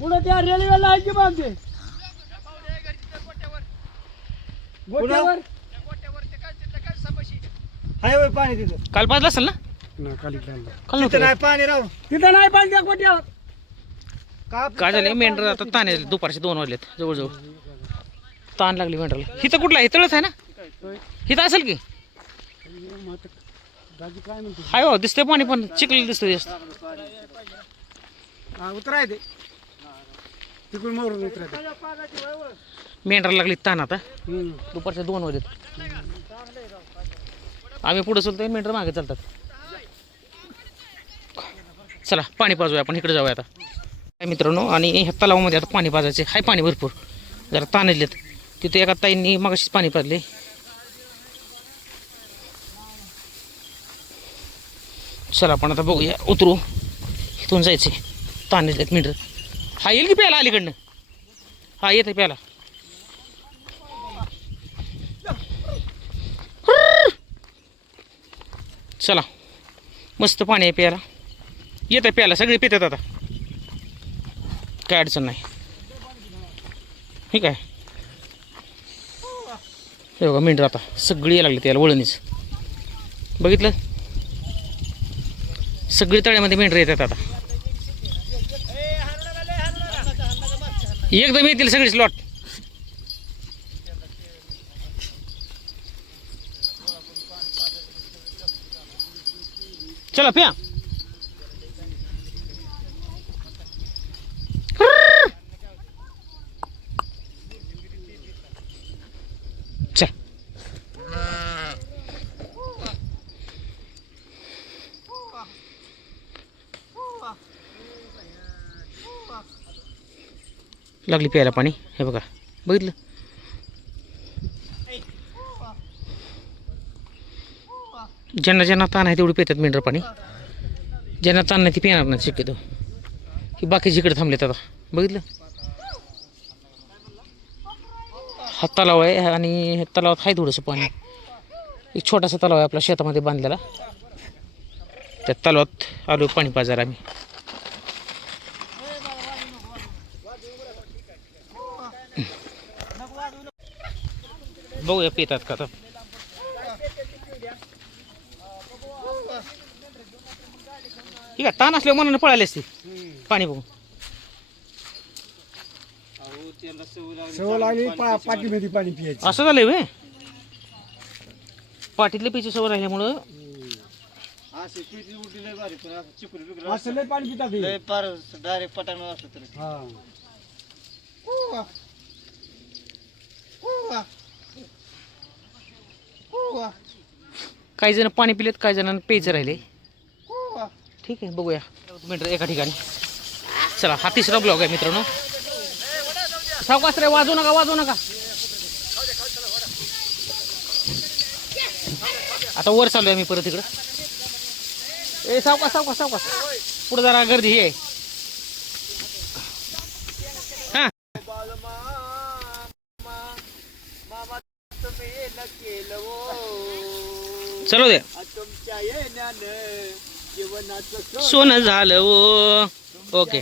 पुढे त्या रेल्वेला आहे की बांधते गोट्यावर हाय होय पाणी तिथं काल पाजला असेल ना खाली काल तिथं नव्हतं नाही पाणी राव तिथं नाही पाणी त्या गोट्यावर काय झालं मेंढर आता ताण आहे दुपारचे 2 वाजलेत जवळजवळ ताण लागली मेंढरला हिथं कुठला हिथळच आहे ना हिथं असेल की काय म्हणते हाय हो दिसतंय पाणी पण चिखल दिसतंय जास्त उतराय ते तिकडून मोरून उतराय मेंढराला लागली ताण आता दुपारच्या 2 वाजलेत आम्ही पुढे चलतोय मेंढर मागे चालतात चला पाणी पाजूया आपण इकडे जाऊया आता काय मित्रांनो आणि ह्या तलावामध्ये आता पाणी पाजायचे हाय पाणी भरपूर जरा ताणलेत तिथे एका ताईंनी मगाशीच पाणी पाजले चला आपण आता बघूया उतरू इथून जायचे ताणलेत मेंढर हा येईल की प्याला अलीकडनं हा येते प्याला चला मस्त पाणी आहे प्यायला येतं प्यायला सगळे पितात आता काय अडचण नाही ठीक आहे हे बघा मेंढर आता सगळी यायला लागली त्याला वळणीच बघितलं सगळी तळ्यामध्ये मेंढर येतात आता एकदम येतील सगळीच लॉट चला प्या चल लागली प्यायला पाणी हे बघा बघितलं ज्यांना ज्यांना ताण आहे तेवढी पितात मेंढर पाणी ज्यांना ताण नाही ती पिणार नाही शक्यतो ही बाकीची इकडे थांबलेत आता बघितलं हा तलाव आहे आणि ह्या तलावात आहे थोडंसं पाणी एक छोटासा तलाव आहे आपल्या शेतामध्ये बांधलेला त्या तलावात आलो पाणी पाजायला आम्ही बघूया पितात का आता ठीक आहे ताण असल्यावर मनाने पळाले असते पाणी बघून सवय लागली पाठीमध्ये पाणी पियायचं असं झालंय वे पाठीतले पिची सवय राहिल्यामुळं असं लय पाणी पितात हे. डायरेक्ट पटांग असलं तरी हा काही जण पाणी पिलेत काही जणांना प्यायचं राहिले ठीक आहे बघूया मेंढर एका ठिकाणी चला हा तिसरा ब्लॉग आहे मित्रांनो सावकाश रे वाजवू नका आता वर चालू आहे मी परत इकडं ए सावकाश पुढे जरा गर्दी ही आहे हा चलो दे तुमच्या येण्यानं जीवनाचं सोनं झालं ओ ओके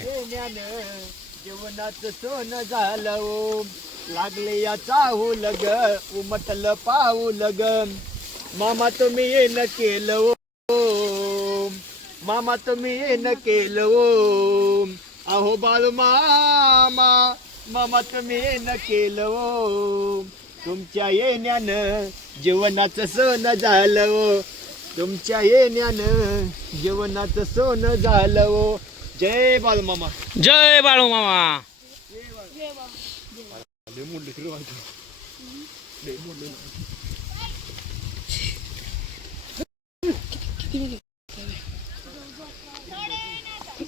जीवनाचं सोनं झालं ओ लागले या चाहूल ग उमटलं पाऊल ग मामा तुम्ही येणं केलं ओ मामा तुम्ही येणं केलं ओ अहो बाळू मामा मामा तुम्ही येणं केलं ओ तुमच्या येण्यानं जीवनाचं सोनं झालं ओ तुमच्या येण्यानं जीवनाचं सोनं झालं ओ जय बाळू मामा जय बाळू मामा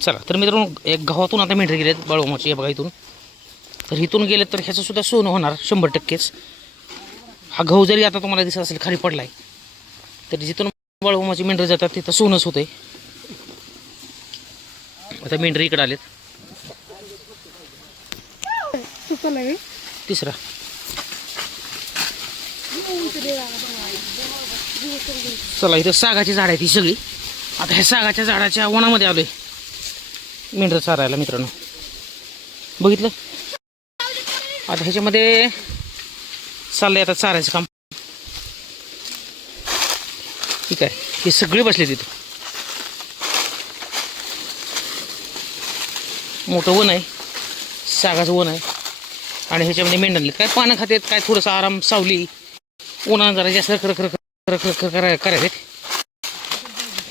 चला तर मित्रांनो एक गावातून आता मेंढरे गेलेत बाळूमाची बघा इथून तर इथून गेले तर ह्याचं सुद्धा सोनं होणार 100%च हा गहू जरी आता तुम्हाला दिसत असेल खाली पडलाय तर जिथून बाळूमाची मेंढरे जातात तिथं सोनंच होते आता मेंढरे इकडे आलेत तिसरा चला इथं सागाची झाड आहे ती सगळी आता ह्या सागाच्या झाडाच्या वनामध्ये आलोय मेंढर चारायला मित्रांनो बघितलं. आता ह्याच्यामध्ये चाललंय आता चारायचं काम. ठीक आहे, हे सगळे बसले तिथं. मोठं वन आहे, सागाचं वन आहे. आणि ह्याच्यामध्ये मेंढ्यांले काय पानं खातात, काय थोडंसं आराम सावली उन्हाळा जरा जास्त करायचे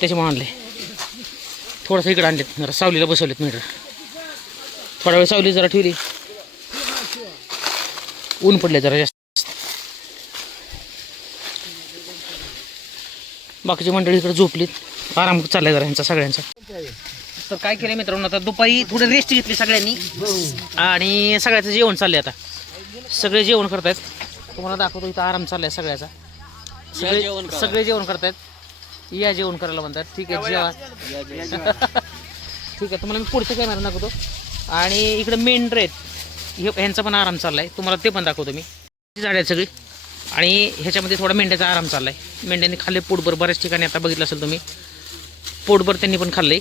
त्याच्यामुळे आणले. थोडंसं इकडे आणलेत, जरा सावलीला बसवलेत मेंढर. थोडा वेळ सावली जरा ठेवली, ऊन पडले जरा जास्त. बाकीची मंडळी इकडे झोपलीत, आराम चाललाय जरा यांचा सगळ्यांचा. तर काय केलं मित्रांनो, आता दुपारी थोडं रेस्ट घेतली सगळ्यांनी आणि सगळ्याचं जेवण चाललंय. आता सगळे जेवण करतायत, तुम्हाला दाखवतो इथं आराम चाललाय सगळ्याचा. सगळे जेवण करतायत. या जेवण करायला म्हणतात. ठीक आहे, जेवा. ठीक आहे, तुम्हाला मी पुढच्या कॅमेरा दाखवतो. आणि इकडे मेंढर आहेत, ह्यांचा पण आराम चाललाय, तुम्हाला ते पण दाखवतो मी. झाड आहेत सगळी आणि ह्याच्यामध्ये थोडा मेंढ्याचा आराम चाललाय. मेंढ्यांनी खाल्ले पोटभर, बऱ्याच ठिकाणी आता बघितलं असेल तुम्ही, पोटभर त्यांनी पण खाल्ले.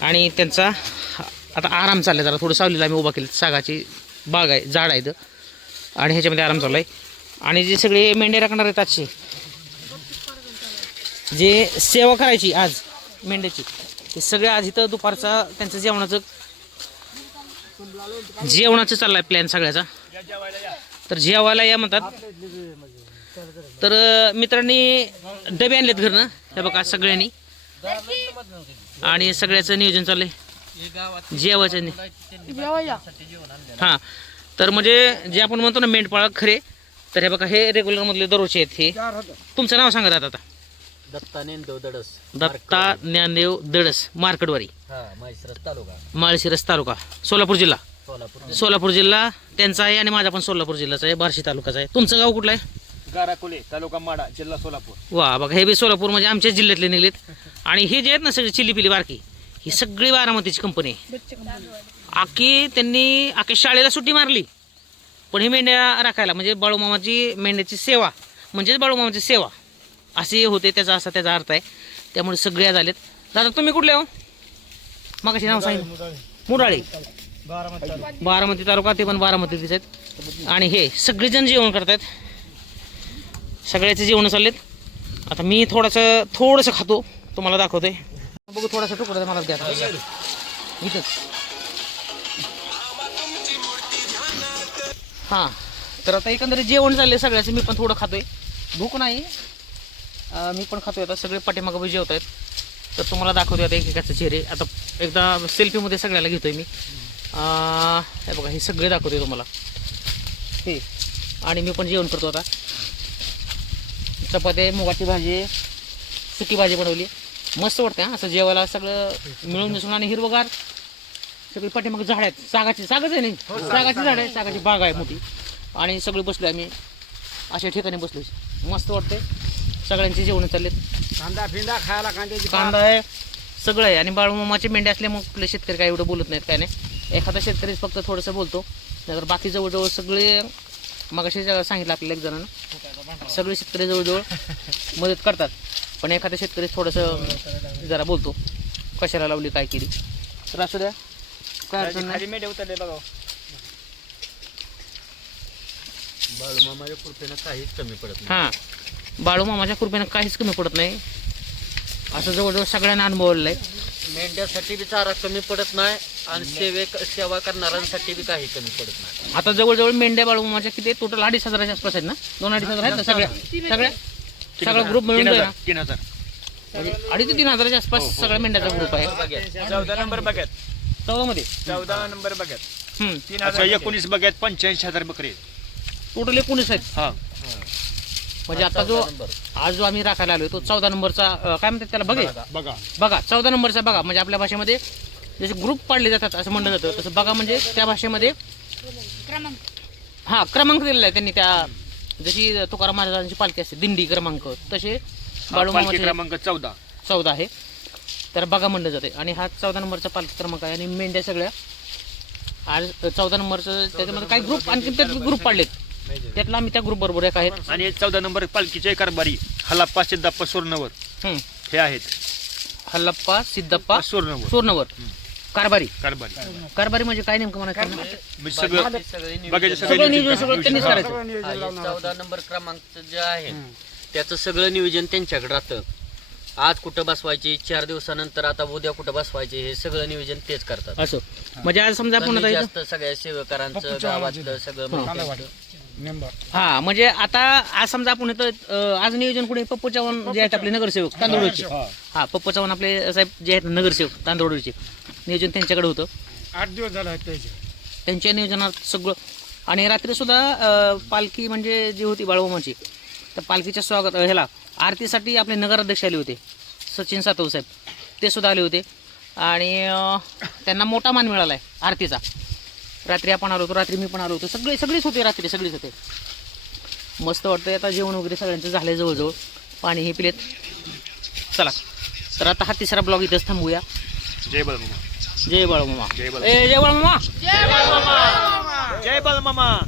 आणि त्यांचा आता आराम चाललाय. जरा थोडं सावलीला आम्ही उभा केलं, सागाची बाग आहे, झाड आहे इथं, आणि ह्याच्यामध्ये आराम चाललाय. आणि जे सगळे मेंढ्या राखणार आहेत आजचे, जे सेवा करायची आज मेंढ्याची, ते सगळे आज इथं दुपारचा त्यांचं जेवणाचं चाललाय प्लॅन सगळ्याचा. तर जेवायला या म्हणतात. तर मित्रांनी डबे आणलेत घरनं, हे बघा सगळ्यांनी. आणि सगळ्याचं नियोजन चाललंय जेवायचं. हां, तर म्हणजे जे आपण म्हणतो ना मेंढपाळ खरे, तर हे बघा हे रेग्युलर मधले दररोजचे आहेत. हे तुमचं नाव सांगा दादा. आता दत्ता ज्ञानदेव दडस, दत्ता ज्ञानदेव दडस, मार्कडवाडी, माळशिरस तालुका, सोलापूर जिल्हा. सोलापूर जिल्हा त्यांचा आहे आणि माझा पण सोलापूर जिल्ह्याचा आहे, बार्शी तालुकाचा आहे. तुमचं गाव कुठलं आहे? गाराकोले, तालुका माडा, जिल्हा सोलापूर. वा बघा, हे बी सोलापूर म्हणजे आमच्याच जिल्ह्यातले निघलेत. आणि हे जे आहेत ना सगळे चिली पिली बारकी, ही सगळी बारामतीची कंपनी आहे. त्यांनी शाळेला सुट्टी मारली, पण ही मेंढ्या राखायला म्हणजे बाळूमामाची मेंढ्याची सेवा म्हणजेच बाळूमामाची सेवा असे होते. त्याचा अर्थ आहे. त्यामुळे सगळे झालेत. दादा तुम्ही कुठले हो? मगाशी नाव सांगितलं, मुराळी, बारामती तालुका, ते पण बारामतीच आहेत. आणि हे सगळेजण जेवण करतात, सगळ्याचे जेवण चाललेत. आता मी थोडंसं खातो, तुम्हाला दाखवतोय. बघू थोडासा तुकडा मला द्या इथंच. हां, तर आता एकंदरीत जेवण चाललंय सगळ्याचं. मी पण थोडं खातोय, भूक नाही, मी पण खातोय. आता सगळे पाठीमागं जेवत आहेत. तर तुम्हाला दाखवतोय आता एकेकाचे चेहरे. आता एकदा सेल्फीमध्ये सगळ्याला घेतोय मी. हे बघा, हे सगळे दाखवतोय तुम्हाला हे. आणि मी पण जेवण करतो. आता चपाती, मुगाची भाजी, सुकी भाजी बनवली. मस्त वाटतं हां असं जेवायला, सगळं मिळून मिसळून. आणि हिरवगार सगळी पाठीमागे झाड आहेत, सागाच आहे नाही, सागाची झाड आहे, सागाची बाग आहे मोठी. आणि सगळे बसलो आम्ही अशा ठिकाणी बसलो, मस्त वाटते. सगळ्यांचे जेवण चाललेत. कांदा फिंदा खायला, कांदा आहे, सगळं आहे. आणि बाळूमामाचे मेंढ्या असल्यामुळे कुठले शेतकरी काय एवढं बोलत नाहीत, काय नाही. एखादा शेतकरीच फक्त थोडंसं बोलतो, नाहीतर बाकी जवळजवळ सगळे, मगाशी सांगितलं आपल्याला एक जणांना, सगळे शेतकरी जवळजवळ मदत करतात. पण एखादा शेतकरी थोडंसं जरा बोलतो, कशाला लावली, काय केली. तर असू द्या, काय अडचण नाही. उतरले बघा. बाळूमामाच्या कृपेनं काहीच कमी पडत नाही. हां, बाळूमामाच्या कृपेनं काहीच कमी पडत नाही, असं जवळजवळ सगळ्यांना अनुभवलेलं आहे. मेंढ्यासाठी बी चारा कमी पडत नाही आणि सेवा करणाऱ्यांसाठी बी काही कमी पडत नाही. आता जवळजवळ मेंढ्या बाळूमामाच्या किती टोटल 2,500 आसपास आहेत ना, 2-2,500 आहेत ना सगळा ग्रुप मिळून 3,000 2,500 ते 3,000 आसपास सगळ्या मेंढ्याचा ग्रुप आहे. 14 नंबर बघ्यात, 14 मध्ये 14 नंबर बघ्यात, 19 बघ्यात 85,000 बकरी टोटल 19 आहेत. हा, म्हणजे आता आज जो आम्ही राखायला आलोय तो 14 नंबरचा काय म्हणतात त्याला, बघा 14 नंबरचा बघा. म्हणजे आपल्या भाषेमध्ये जसे ग्रुप पाडले जातात असं म्हणलं जातं, तसं बघा म्हणजे त्या भाषेमध्ये क्रमांक दिलेला आहे त्यांनी. त्या जशी तुकाराम महाराजांची पालखी असते दिंडी क्रमांक, तसे बाळूमामाचे क्रमांक 14 आहे. तर बघा म्हणलं जाते. आणि हा 14 नंबरचा पालखी क्रमांक आहे. आणि मेंढ्या सगळ्या आज 14 नंबरचं, त्याच्यामध्ये काही ग्रुप आणखी ग्रुप पाडलेत, त्यातला आम्ही त्या ग्रुप बरोबर एक आहेत. आणि 14 नंबर पालखीचे कारभारी हल्लाप्पा सिद्धप्पा सोरनवर हे आहेत. हल्लाप्पा सिद्धप्पा सोरनवर. कारभारी कारभारी कारभारी म्हणजे काय नेमकं मला सांगा. म्हणजे सगळं बघायचं सगळं सगळं नियोजन सगळं त्यांनीच करायचं. सगळं नियोजन लावणार. 14 नंबर क्रमांक जे आहे त्याचं सगळं नियोजन त्यांच्याकडे राहतं. आज कुठं बसवायचे, 4 दिवसानंतर आता उद्या कुठं बसवायचे, हे सगळं नियोजन तेच करतात. असं म्हणजे आज समजा आपण कमी आता इथं- जास्त सगळ्या सेवकांचं पप्पूच्या गावातलं सगळं मिळून नेंबर. हा म्हणजे आता आज समजा आपण इथं आज नियोजन कुठे पप्पू चव्हाण जे आहेत आपले नगरसेवक तांदूळचे, हा पप्पू चव्हाण आपले साहेब जे आहेत नगरसेवक तांदूळचे, नियोजन त्यांच्याकडे होतं. 8 दिवस झाला त्याचे. त्यांच्या नियोजनात सगळं. आणि रात्री सुद्धा पालखी म्हणजे जी होती बाळूमामाची, त्या पालखीच्या स्वागत ह्याला आरतीसाठी आपले नगराध्यक्ष आले होते सचिन सातव साहेब, ते सुद्धा आले होते. आणि त्यांना मोठा मान मिळाला आहे आरतीचा. रात्री आपण आलो होतो, रात्री मी पण आलो होतो, सगळेच होते रात्री, सगळेच होते. मस्त वाटतं. आता जेवण वगैरे सगळ्यांचं झालं जवळजवळ, पाणी हे पिलेत. चला तर आता हा तिसरा ब्लॉग इथंच थांबूया. जय बाळमामा. जय बाळूमामा. जय बाळू. जय बाळूमामा. जय बाळमामा.